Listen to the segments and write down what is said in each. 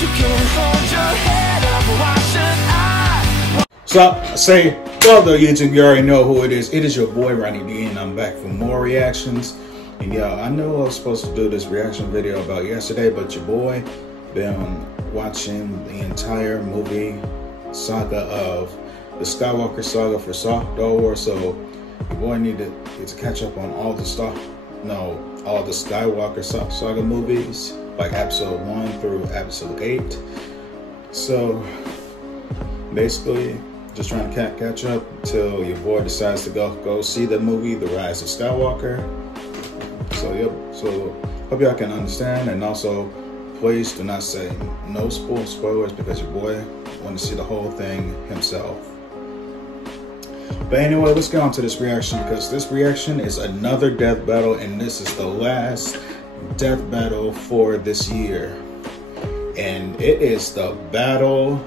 You can hold your head up, why should I? So, say, well, though, YouTube, you already know who it is. It is your boy, Ronnie D, and I'm back for more reactions. And yo, I know I was supposed to do this reaction video about yesterday, but your boy been watching the entire movie saga of the Skywalker saga for Star Wars, so your boy needed to catch up on all the Skywalker saga movies, like episode 1 through episode 8. So basically, just trying to catch up until your boy decides to go see the movie, The Rise of Skywalker. So yep, so hope y'all can understand, and also please do not say no spoilers because your boy wants to see the whole thing himself. But anyway, let's get on to this reaction, because this reaction is another death battle, and this is the last death battle for this year. And it is the Battle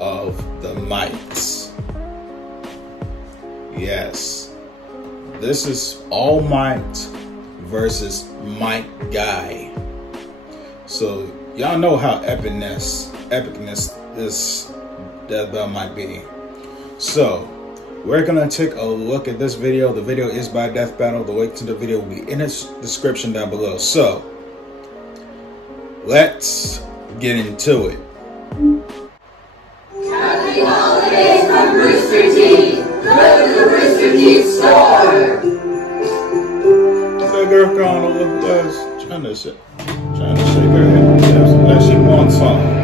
of the Mights. Yes, this is All Might versus Might Guy. So y'all know how epicness this death battle might be. So we're gonna take a look at this video. The video is by Death Battle. The link to the video will be in the description down below. So let's get into it. Happy holidays from Rooster Teeth! Go to the Rooster Teeth store! That girl going a little less, trying to shake her head. That she wants something.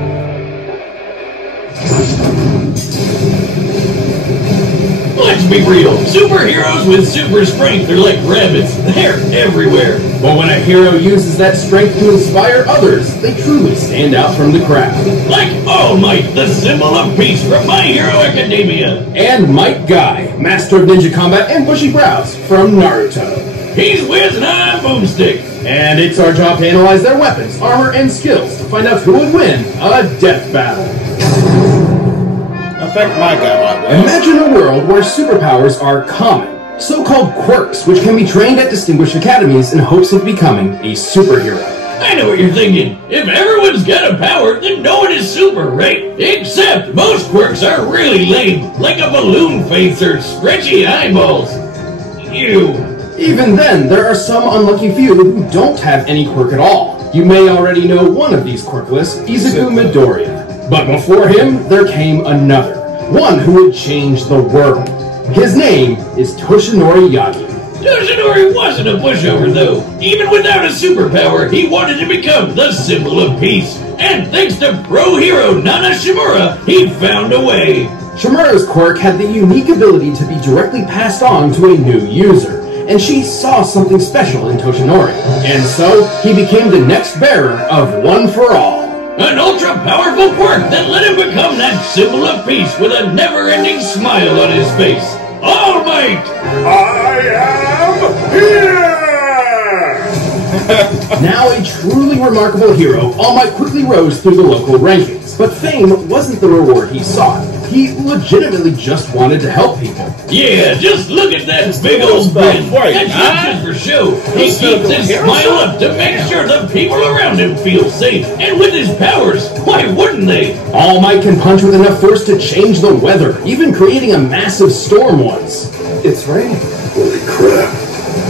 Let's be real, superheroes with super strength are like rabbits. They're everywhere. But when a hero uses that strength to inspire others, they truly stand out from the crowd. Like All Might, the symbol of peace from My Hero Academia. And Might Guy, master of ninja combat and bushy brows from Naruto. He's with an eye boomstick. And it's our job to analyze their weapons, armor, and skills to find out who would win a death battle. I think my guy might win. Imagine a world where superpowers are common, so-called quirks, which can be trained at distinguished academies in hopes of becoming a superhero. I know what you're thinking. If everyone's got a power, then no one is super, right? Except most quirks are really lame, like a balloon face or stretchy eyeballs. Ew. Even then, there are some unlucky few who don't have any quirk at all. You may already know one of these quirkless, Izuku Midoriya. But before him, there came another, one who would change the world. His name is Toshinori Yagi. Toshinori wasn't a pushover, though. Even without a superpower, he wanted to become the symbol of peace. And thanks to pro hero Nana Shimura, he found a way. Shimura's quirk had the unique ability to be directly passed on to a new user, and she saw something special in Toshinori. And so, he became the next bearer of One for All. An ultra-powerful quirk that let him become that symbol of peace with a never-ending smile on his face. All Might! I am here! Now a truly remarkable hero, All Might quickly rose through the local rankings. But fame wasn't the reward he sought. He legitimately just wanted to help people. Yeah, just look at that big old grin. That's not just for show. He keeps his smile up to make sure the people around him feel safe. And with his powers, why wouldn't they? All Might can punch with enough force to change the weather, even creating a massive storm once. It's raining. Holy crap.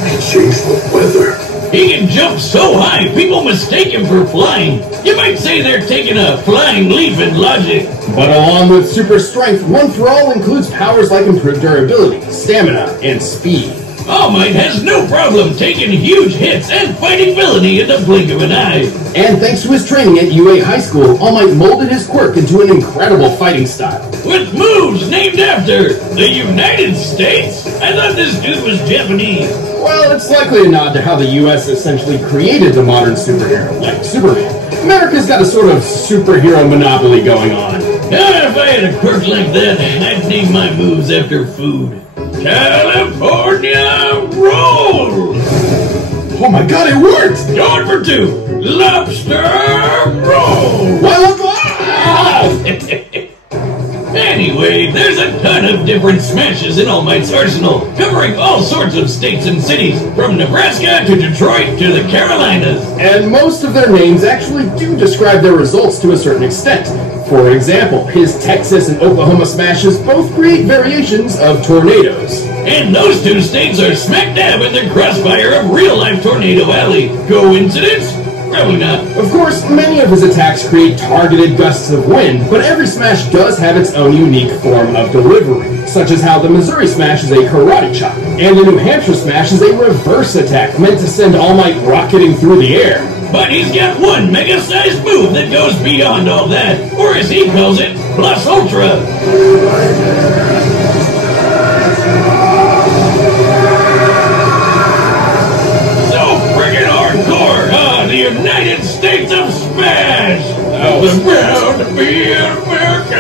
He changed the weather. He can jump so high, people mistake him for flying. You might say they're taking a flying leap in logic. But along with super strength, One for All includes powers like improved durability, stamina, and speed. All Might has no problem taking huge hits and fighting villainy in the blink of an eye. And thanks to his training at UA High School, All Might molded his quirk into an incredible fighting style. With moves named after the United States? I thought this dude was Japanese. Well, it's likely a nod to how the US essentially created the modern superhero, like Superman. America's got a sort of superhero monopoly going on. If I had a quirk like that, I'd name my moves after food. California Roll! Oh my god, it worked! Going for 2. Lobster Roll! Anyway, there's a ton ton of different smashes in All Might's arsenal, covering all sorts of states and cities, from Nebraska to Detroit to the Carolinas. And most of their names actually do describe their results to a certain extent. For example, his Texas and Oklahoma smashes both create variations of tornadoes. And those two states are smack dab in the crossfire of real-life Tornado Alley. Coincidence? Probably not. Of course, many of his attacks create targeted gusts of wind, but every smash does have its own unique form of delivery, such as how the Missouri smash is a karate chop, and the New Hampshire smash is a reverse attack meant to send All Might rocketing through the air. But he's got one mega-sized move that goes beyond all that, or as he calls it, plus ultra. The United States of Smash! I was proud to be an American,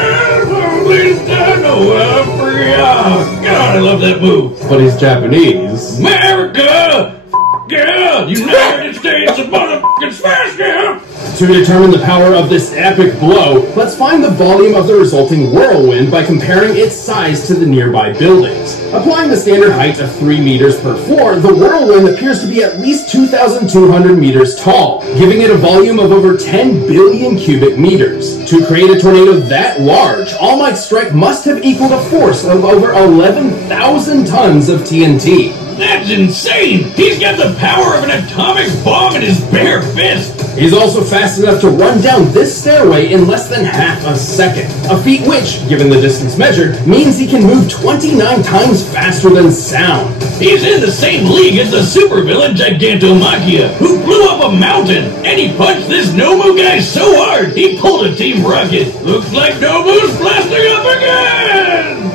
at least I know I'm free. Oh, God, I love that move. But he's Japanese. America! Yeah! United States of motherfucking Smash, yeah! To determine the power of this epic blow, let's find the volume of the resulting whirlwind by comparing its size to the nearby buildings. Applying the standard height of 3 meters per floor, the whirlwind appears to be at least 2,200 meters tall, giving it a volume of over 10 billion cubic meters. To create a tornado that large, All Might's strike must have equaled a force of over 11,000 tons of TNT. That's insane! He's got the power of an atomic bomb in his bare fist! He's also fast enough to run down this stairway in less than half a second, a feat which, given the distance measured, means he can move 29 times faster than sound. He's in the same league as the supervillain Gigantomachia, who blew up a mountain, and he punched this Nomu guy so hard he pulled a Team Rocket. Looks like Nomu's blasting up again!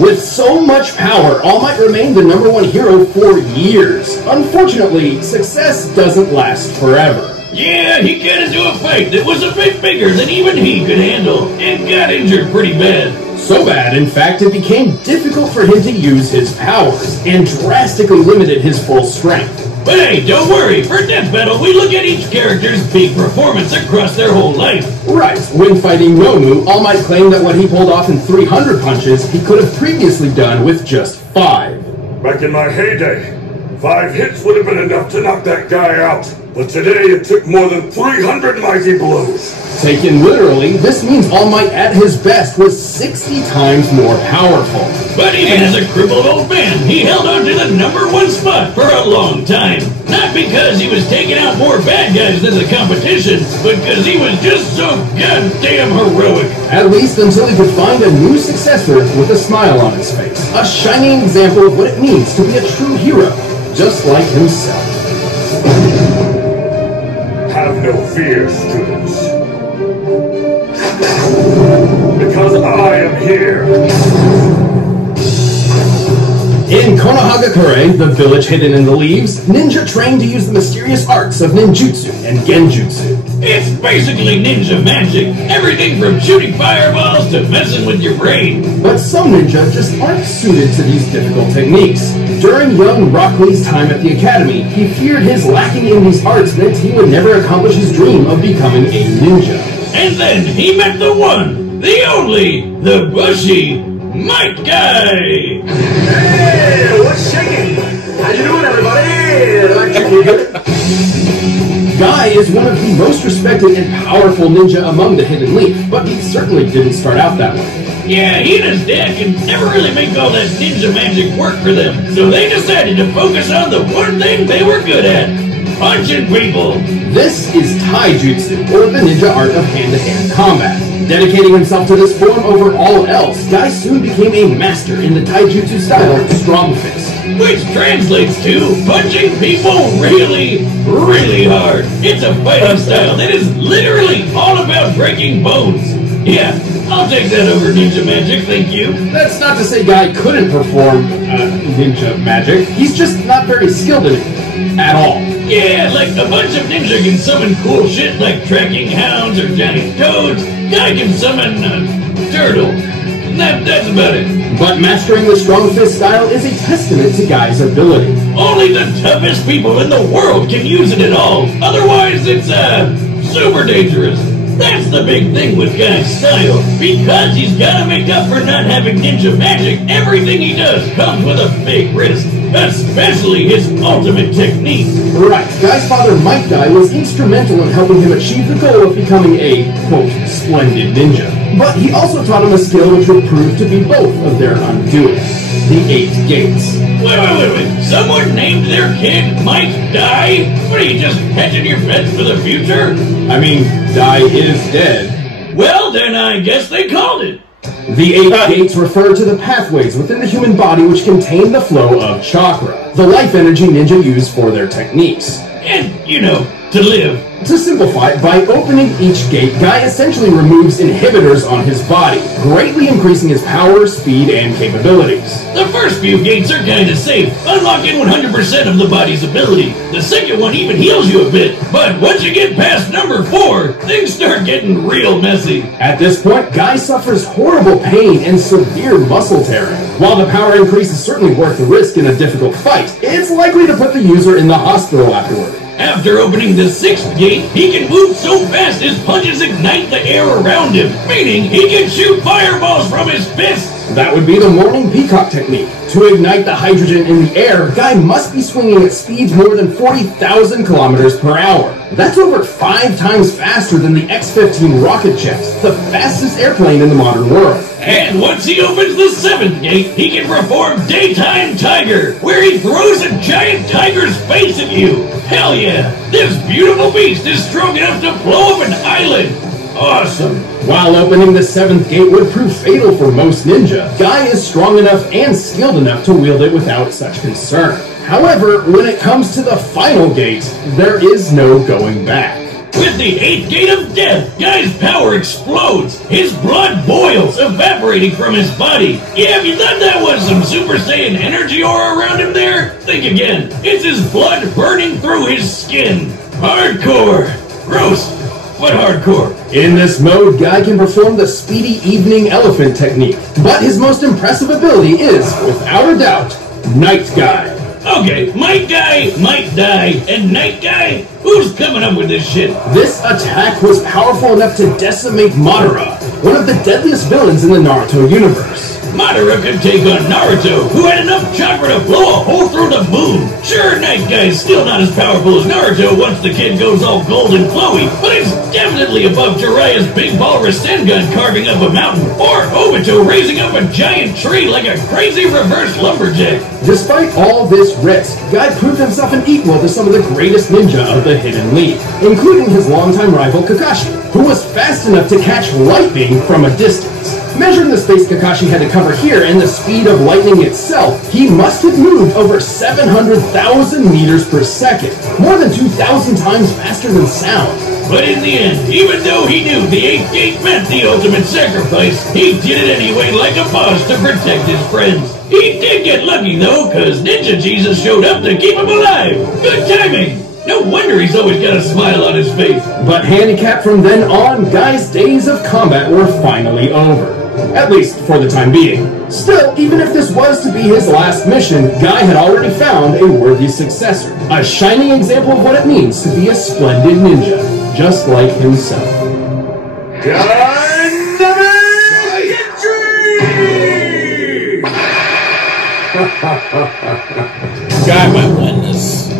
With so much power, All Might remained the #1 hero for years. Unfortunately, success doesn't last forever. Yeah, he got into a fight that was a bit bigger than even he could handle, and got injured pretty bad. So bad, in fact, it became difficult for him to use his powers, and drastically limited his full strength. But hey, don't worry, for Death Battle, we look at each character's peak performance across their whole life. Right, when fighting Nomu, All Might claimed that what he pulled off in 300 punches, he could have previously done with just 5. Back in my heyday, 5 hits would have been enough to knock that guy out. But today it took more than 300 mighty blows. Taken literally, this means All Might at his best was 60 times more powerful. But even as a crippled old man, he held on to the #1 spot for a long time. Not because he was taking out more bad guys than the competition, but because he was just so goddamn heroic. At least until he could find a new successor with a smile on his face. A shining example of what it means to be a true hero, just like himself. Have no fear, students. Because I am here. In Konohagakure, the village hidden in the leaves, ninja train to use the mysterious arts of ninjutsu and genjutsu. It's basically ninja magic. Everything from shooting fireballs to messing with your brain. But some ninja just aren't suited to these difficult techniques. During young Rock Lee's time at the academy, he feared his lacking in these arts meant he would never accomplish his dream of becoming a ninja. And then he met the one, the only, the bushy Might Guy. Hey, what's shaking? How you doing, everybody? Electrically good. Guy is one of the most respected and powerful ninja among the Hidden Leaf, but he certainly didn't start out that way. Yeah, he and his dad can never really make all that ninja magic work for them, so they decided to focus on the one thing they were good at, punching people. This is Taijutsu, or the ninja art of hand-to-hand combat. Dedicating himself to this form over all else, Guy soon became a master in the Taijutsu style Strong Fist. Which translates to punching people really, really hard. It's a fighting style that is literally all about breaking bones. Yeah, I'll take that over ninja magic, thank you. That's not to say Guy couldn't perform ninja magic. He's just not very skilled in it. At all. Yeah, like a bunch of ninja can summon cool shit like tracking hounds or giant toads. Guy can summon turtle. That's about it. But mastering the Strong Fist style is a testament to Guy's ability. Only the toughest people in the world can use it at all. Otherwise, it's super dangerous. That's the big thing with Guy's style. Because he's gotta make up for not having ninja magic, everything he does comes with a big risk. Especially his ultimate technique. Right, Guy's father Might Guy was instrumental in helping him achieve the goal of becoming a, quote, splendid ninja. But he also taught him a skill which would prove to be both of their undoing. The 8 Gates. Wait. Someone named their kid Might Die? What are you, just hedging your bets for the future? I mean, Die is dead. Well, then I guess they called it. The 8 Gates refer to the pathways within the human body which contain the flow of chakra, the life energy ninja use for their techniques. And, you know, to live. To simplify, by opening each gate, Guy essentially removes inhibitors on his body, greatly increasing his power, speed, and capabilities. The first few gates are kinda safe, unlocking 100% of the body's ability. The second one even heals you a bit, but once you get past number 4, things start getting real messy. At this point, Guy suffers horrible pain and severe muscle tearing. While the power increase is certainly worth the risk in a difficult fight, it's likely to put the user in the hospital afterward. After opening the 6th gate, he can move so fast his punches ignite the air around him, meaning he can shoot fireballs from his fists. That would be the morning peacock technique. To ignite the hydrogen in the air, Guy must be swinging at speeds more than 40,000 kilometers per hour. That's over 5 times faster than the X-15 rocket jets, the fastest airplane in the modern world. And once he opens the 7th gate, he can perform Daytime Tiger, where he throws a giant tiger's face at you. Hell yeah! This beautiful beast is strong enough to blow up an island. Awesome. While opening the 7th gate would prove fatal for most ninja, Guy is strong enough and skilled enough to wield it without such concern. However, when it comes to the final gate, there is no going back. With the 8th gate of death, Guy's power explodes. His blood boils, evaporating from his body. Yeah, if you thought that was some Super Saiyan energy aura around him there, think again. It's his blood burning through his skin. Hardcore. Gross. What hardcore? In this mode, Guy can perform the speedy evening elephant technique, but his most impressive ability is, without a doubt, Night Guy. Okay, Might Guy, Might Die, and Night Guy? Who's coming up with this shit? This attack was powerful enough to decimate Madara, one of the deadliest villains in the Naruto universe. Madara could take on Naruto, who had enough chakra to blow a hole through the moon. Sure, Night Guy's still not as powerful as Naruto once the kid goes all gold and flowy, but it's definitely above Jiraiya's big ball Rasengan carving up a mountain, or Obito raising up a giant tree like a crazy reverse lumberjack. Despite all this risk, Guy proved himself an equal to some of the greatest ninja of the Hidden League, including his longtime rival Kakashi, who was fast enough to catch lightning from a distance. Measuring the space Kakashi had to cover here and the speed of lightning itself, he must have moved over 700,000 meters per second, more than 2,000 times faster than sound. But in the end, even though he knew the 8th gate meant the ultimate sacrifice, he did it anyway like a boss to protect his friends. He did get lucky though, cause Ninja Jesus showed up to keep him alive. Good timing. No wonder he's always got a smile on his face. But handicapped from then on, Guy's days of combat were finally over. At least for the time being. Still, even if this was to be his last mission, Guy had already found a worthy successor. A shining example of what it means to be a splendid ninja, just like himself. God, my goodness.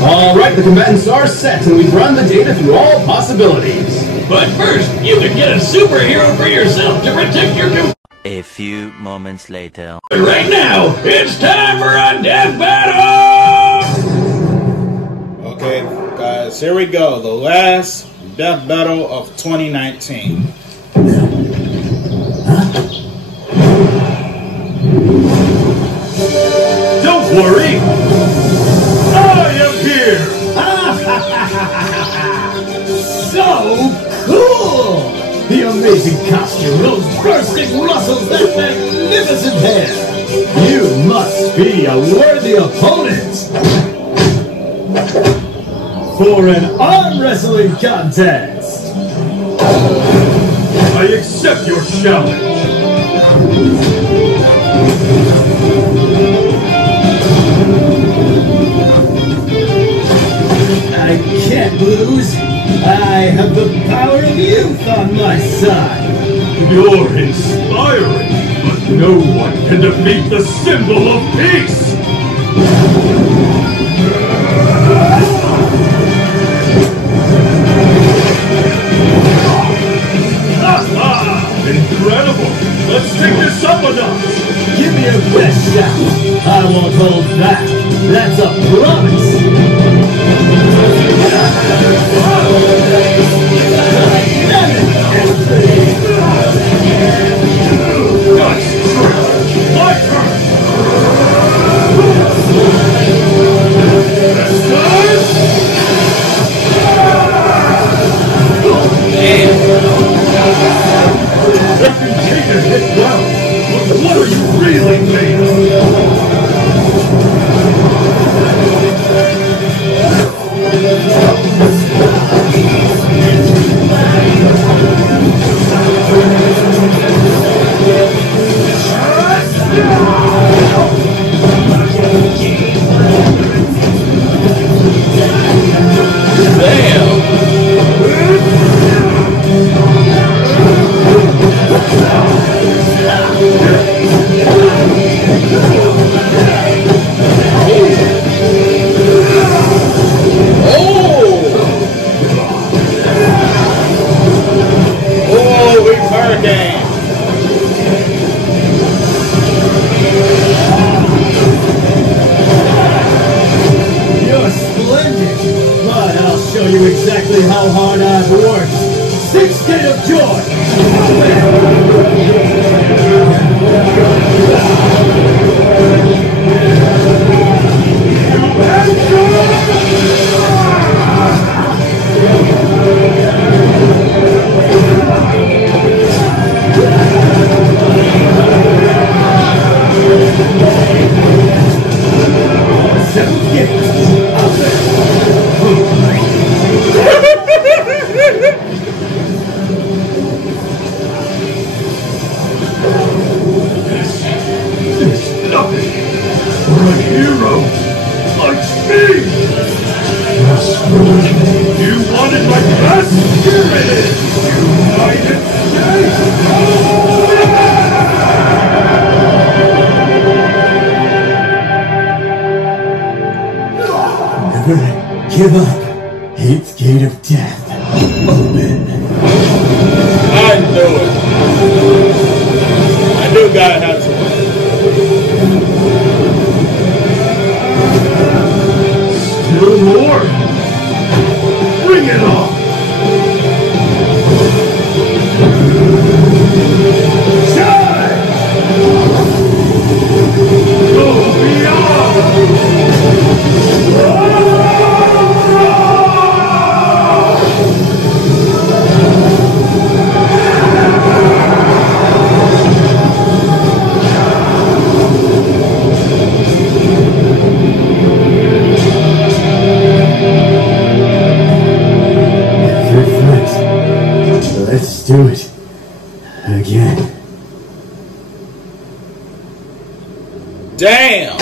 Alright, the combatants are set, and we've run the data through all possibilities. But first, you can get a superhero for yourself to protect your A few moments later. Right now, it's time for a death battle! Okay, guys, here we go. The last death battle of 2019. Don't worry! I am here! So cool! The amazing costume, those bursting muscles, that magnificent hair! You must be a worthy opponent! For an arm wrestling contest! I accept your challenge! I can't lose! I have the power of youth on my side. You're inspiring, but no one can defeat the symbol of peace! Incredible! Let's take this up a notch! Give me your best shot. I won't hold back. That's a promise. Nice try! My turn! This time! You continue to hit well, but what are you really made of? You're splendid. But I'll show you exactly how hard I've worked. 6 Gate of Joy. Nothing for a hero like me! You wanted my best? Here it is! United States! Never give up. 8th Gate of Death. Open. I knew it. I knew God had to. Still more! Bring it on! Shine! Go beyond! Let's do it. Again. Damn!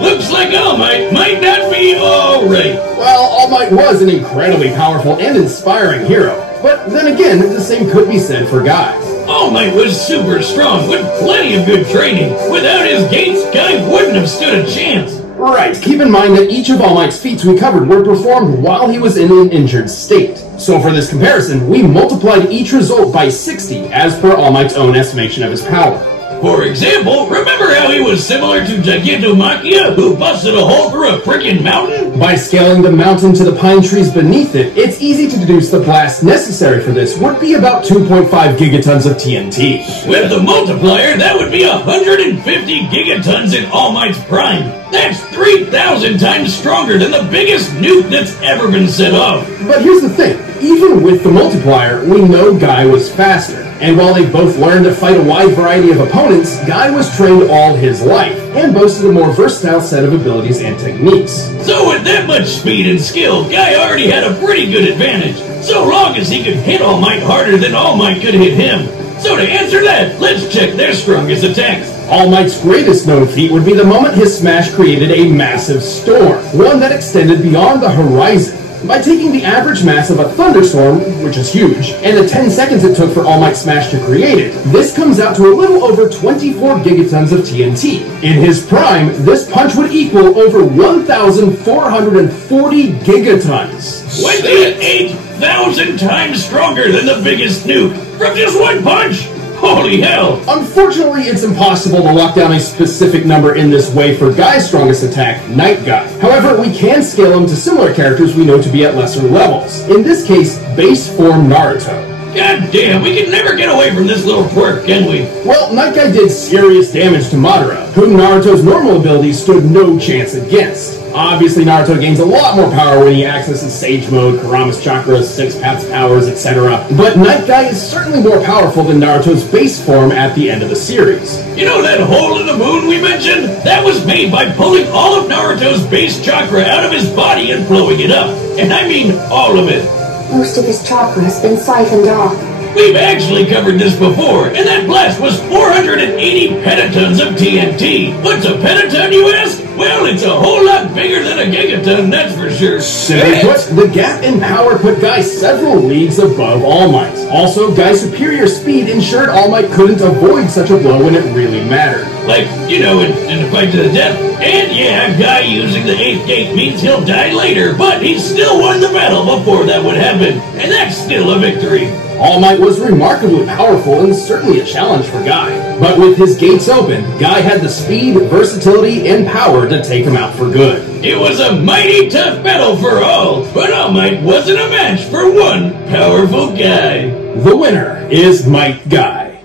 Looks like All Might might not be alright. Well, All Might was an incredibly powerful and inspiring hero. But then again, the same could be said for Guy. All Might was super strong with plenty of good training. Without his gates, Guy wouldn't have stood a chance. Right, keep in mind that each of All Might's feats we covered were performed while he was in an injured state. So for this comparison, we multiplied each result by 60 as per All Might's own estimation of his power. For example, remember how he was similar to Gigantomachia, who busted a hole through a freaking mountain? By scaling the mountain to the pine trees beneath it, it's easy to deduce the blast necessary for this would be about 2.5 gigatons of TNT. With the multiplier, that would be 150 gigatons in All Might's prime. That's 3,000 times stronger than the biggest nuke that's ever been set off. But here's the thing, even with the multiplier, we know Guy was faster. And while they both learned to fight a wide variety of opponents, Guy was trained all his life, and boasted a more versatile set of abilities and techniques. So with that much speed and skill, Guy already had a pretty good advantage, so long as he could hit All Might harder than All Might could hit him. So to answer that, let's check their strongest attacks. All Might's greatest known feat would be the moment his smash created a massive storm, one that extended beyond the horizon. By taking the average mass of a thunderstorm, which is huge, and the 10 seconds it took for All Might's smash to create it, this comes out to a little over 24 gigatons of TNT. In his prime, this punch would equal over 1,440 gigatons. 28,000 times stronger than the biggest nuke from just one punch! Holy hell! Unfortunately, it's impossible to lock down a specific number in this way for Guy's strongest attack, Night Guy. However, we can scale him to similar characters we know to be at lesser levels. In this case, base form Naruto. God damn, we can never get away from this little quirk, can we? Well, Night Guy did serious damage to Madara, whom Naruto's normal abilities stood no chance against. Obviously, Naruto gains a lot more power when he accesses Sage Mode, Kurama's chakras, Six Paths powers, etc. But Night Guy is certainly more powerful than Naruto's base form at the end of the series. You know that hole in the moon we mentioned? That was made by pulling all of Naruto's base chakra out of his body and blowing it up. And I mean all of it. Most of his chakra has been siphoned off. We've actually covered this before, and that blast was 480 petatons of TNT. What's a petaton, you ask? Well, it's a whole lot bigger than a gigaton, that's for sure. Simply put, the gap in power put Guy several leagues above All Might. Also, Guy's superior speed ensured All Might couldn't avoid such a blow when it really mattered. Like, you know, in a fight to the death. And yeah, Guy using the 8th gate means he'll die later, but he still won the battle before that would happen. And that's still a victory. All Might was remarkably powerful and certainly a challenge for Guy. But with his gates open, Guy had the speed, versatility, and power to take him out for good. It was a mighty tough battle for all, but All Might wasn't a match for one powerful guy. The winner is Might Guy.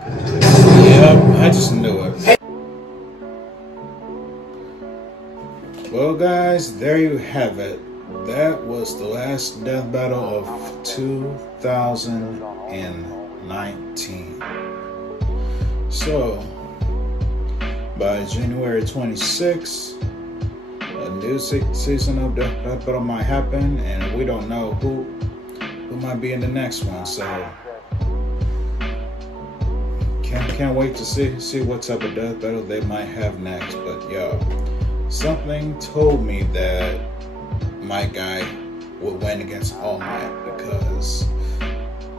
Yep, I just knew it. Well, guys, there you have it. That was the last death battle of 2019. So, by January 26th, a new season of Death Battle might happen, and we don't know who might be in the next one. So, can't wait to see what type of Death Battle they might have next. But yo, something told me that my guy would win against All Might, because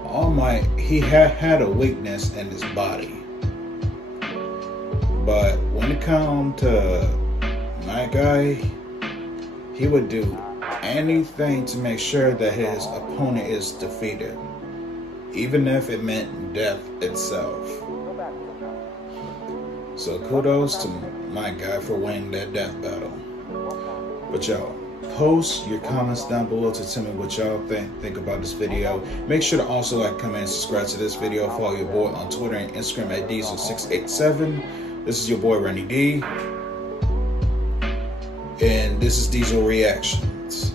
All Might, he had a weakness in his body. But when it comes to my guy, he would do anything to make sure that his opponent is defeated, even if it meant death itself. So kudos to my guy for winning that death battle. But y'all, post your comments down below to tell me what y'all think about this video. Make sure to also like, comment, and subscribe to this video. Follow your boy on Twitter and Instagram at Diesel687. This is your boy Rennie D, and this is Diesel Reactions.